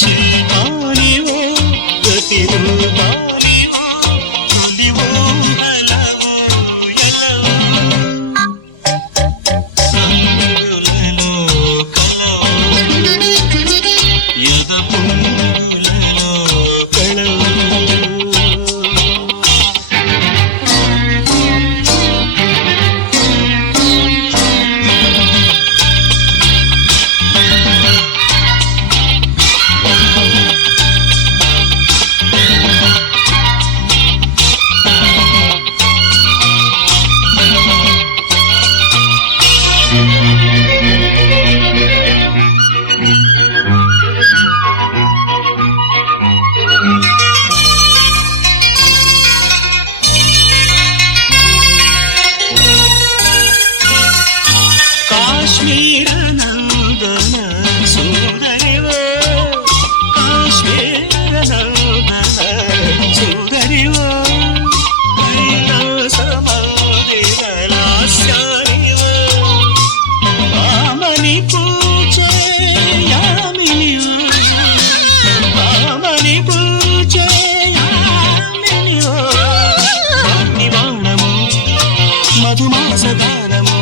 శిల్పానివో ప్రతిరూపానివో తొలివో హలవో ఎలవో రంగులలో కలవో యద పుంగులలో కళవో కాశ్మీర నందన సుందరివో కాశ్మీర నందన సుందరివో కైలాసమందిరలాస్యానివో ఆమని పూజే యామినివో ఆమని పూజే యామినివో నివాణము మధుమాసగానము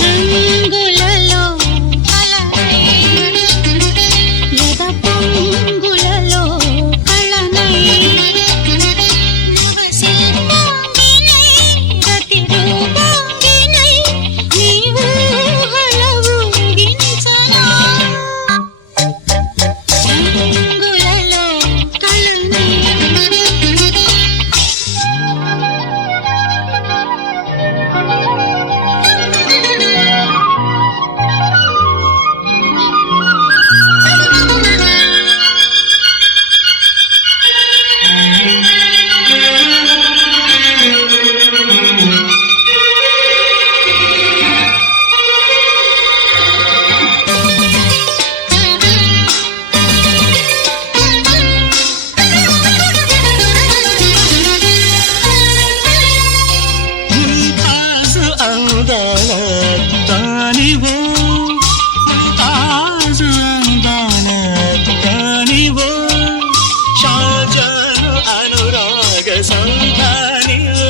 రంగులలో యద పొంగులలో కళనై నవశిల్పాంగినై ప్రతిరూపాంగినై నీవు హలవుగించనా రంగులలో కళనై తానివో తానివో షాజాను అనురాగ సంధానివో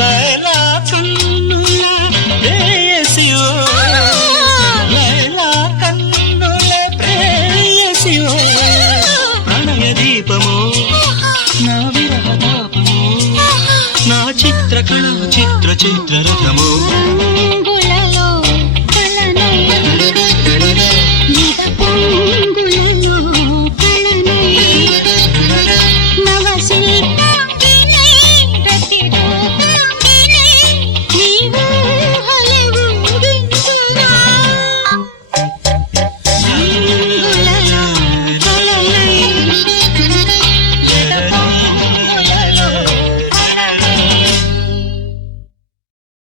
లైలా కన్నుల ప్రేయసివో లైలా కన్నుల ప్రేయసివో ప్రణయ దీపమో నా విరహ తాపమో నా చిత్రకళ చిత్ర రథము